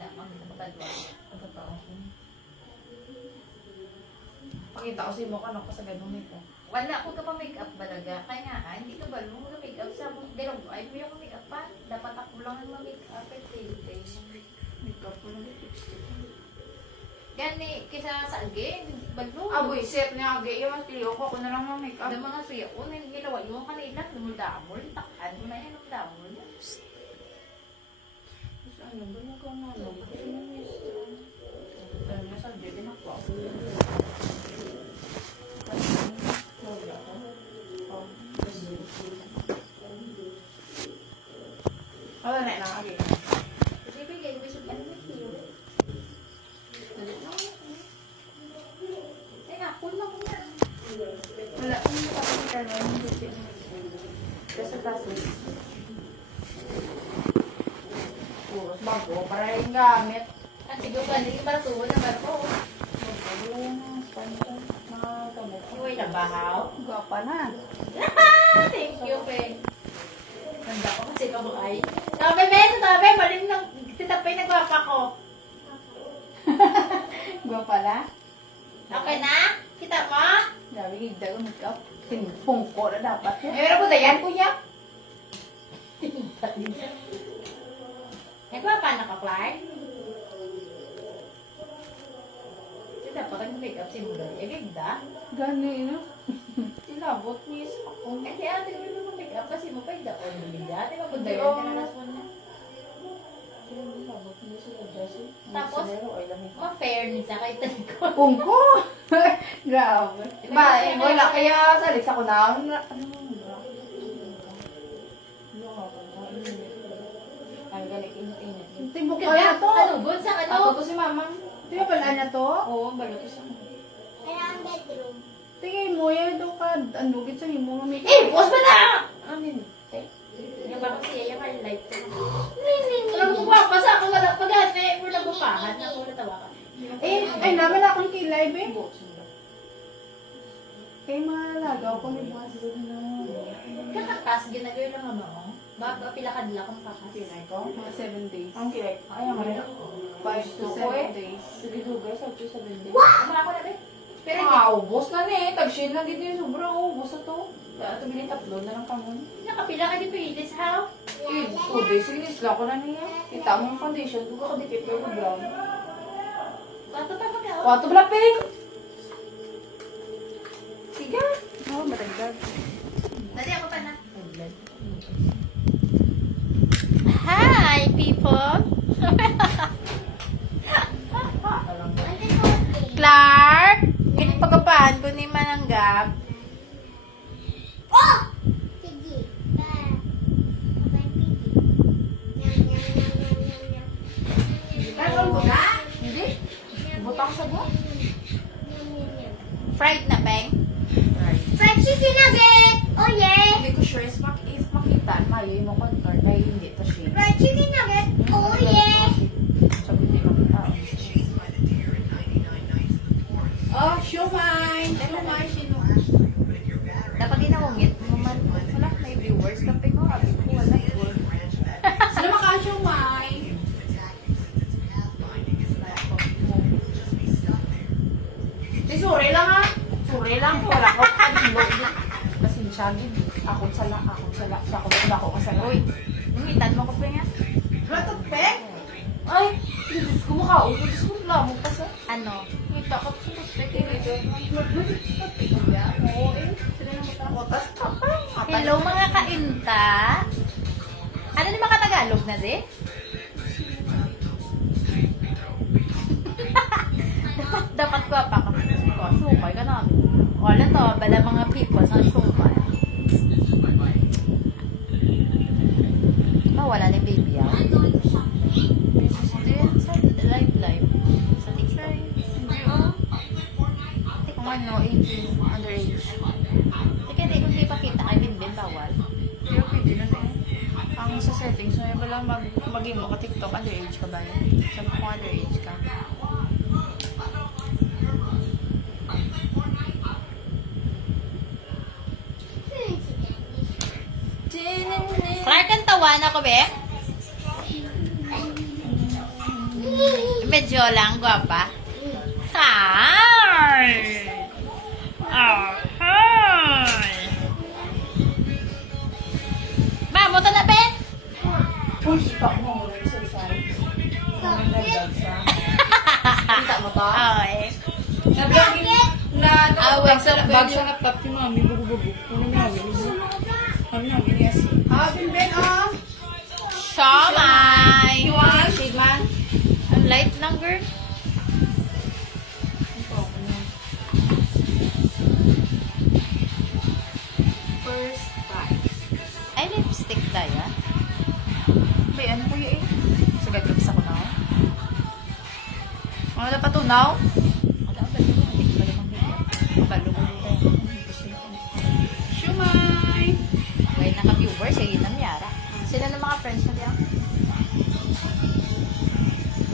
na magkakadwa. Totoo. Pakita ko sa imo ka sa ganung makeup. Wala ako ka pa make-up balaga. Kaya nga, hindi ka ba mo make-up sa mo. Pero ay mo yung make-up pa. Dapat ako lang ang make-up at face. Makeup ko lang lipstick. Gani, kisa sa agi, balo. Aboy, set niya agi. Yung tiliyo ko, ako na lang ng makeup. Ang mga suya ko, ginawa yung kanila, lumudamol, takan mo na yan, lumudamol. Ano ba yung kanalo? Ano na sa dyan, ako. Wala na lang, agi. Kasi bigay, gusto ka naman yun. Ay, ako lang na. Wala akong makakita na yung gusto. Kasi kasi. Puros bago, para yung gamit. At siguro ka, hindi para tuwa na barko. Yung panto, mga gamit. Iway na bahaw. Gwapa na. Thank you, Pe. Ganda ko kasi kabukay. Tabi, maling nang titapay na gwapa ko. Gwapa na. Okay na? Kita mo? Dami higda ko makeup. Pungko na dapat yun. Meron mo na yan, kuya? Nagwapa na ka, Clark? Sila pa kang make-up si Muda. Ganda. Gani, no? Tilabot niya sa ako. Kasi ate mo yung make-up kasi mo pa yung daon. Ate mo kung dayon ka na naspon na. Tilabot niya sa Jesse. Tapos? Ma-fair ni sa kahit ko. Pungko! Grabe. Ba, wala kaya salis ako na. Ano ba? Ay, galing init-init. Tibok ka na to. Ano, good sa ano? Ako to si mamang. Di ba pala na to? Oo, balot sa mo. Tingin mo, yan ito ka. Ano, git sa himo. Eh, boss ba na? Amin. Yung ba kasi yung highlight ko. Alam mo ba, basta ako wala pag-ate. Wala bupahan na ako natawakan. Ay, naman akong kilay, be. Kay malagaw ko ni Boss. Kakakas, ginagawa lang ano. Pilakadla kung kakas. Kilay ko? Mga 7 days. Ang kilay ko? Ay, ang rin. 5 to 7 days. Sige, dugay. 7 to 7 days. Kuma ako na rin. Pero ubos na ni. Tag-shade na dito yung sobrang ubos na to. Ito bilhin tatlo na lang kamo. nakapila ka dito ilis, how? 2 days. Sinisla ko na niya. Kita mo yung foundation. Duga ka dikit pero brown. Bato pa mag Wato bala pink. Sige. Oh, matagdag. Dali ako pa na. Hi, people! Clark! Pagkapahan ko ni Mananggap. Oh! Piggy. Karon ko na? Hindi. Butang sa buwan. Fried na, Peng? Fried chicken nugget! Oh yeah! Hindi ko sure if makita, mayo yung contour kaya hindi to shade. Fried chicken nugget! Oh yeah! Sabi hindi makita. Oh, shumai! Shumai, shumai. Dapat dinawangit mo man. Wala, may viewers. Kapag mo, abi ko, wala. Sino maka-shumai? Suri lang ha. Suri lang. Wala ko. Pasensya gid. Akong sala. Sa ako kasaroy. Nangitan mo ko pa nga. Ratot pek? Ay, Diyos ko makaulog. Diyos ko lamog pa sa. Ano? Ngita ka sa pek. Oo eh. Sila na matakotas ka pa. Hello mga kainta. Ano ni mga Tagalog na di? dapat ko pa ka. Sumay ka na. Wala to, bala mga people sa sumay. Wala ni baby ah. Live. Sa TikTok. Hindi kung ano, 18, underage. Teka, di kung di pakita kay Binbin, bawal. Pero pwede na eh. Ang sa settings na wala maging mo ka TikTok, underage ka ba yun? Sabi ko kung underage ka. Clark, ang tawa na ko, be? Medyo lang, gwapa. Hi! Oh, hi! Ba, mo to na, Ben? Uy, kita mo mo rin sa side. Kita mo to? Okay. Awag sa bag sa laptop ni mami, bugo-bugo. Ano namin? Ano namin, yes. Ben, Siomay! You want a shade man? Ang light lang, girl. First prize. Ay, lipstick tayo. Bay, ano po yun eh? Sige, tips ako na. Ano na patunaw? Wala, balo. Shumay! Wait, naka-viewers, sige na miyara. Sila ng mga friends na diyan.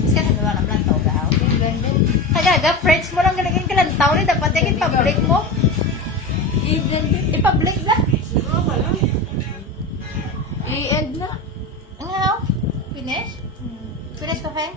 Kasi ano naman ang lantaw ka? Okay, ganda. Kaya friends mo lang ganagin ka lantaw ni dapat yung public mo. I-public na. I-end na. Ano? Finish? Finish ka, Fe?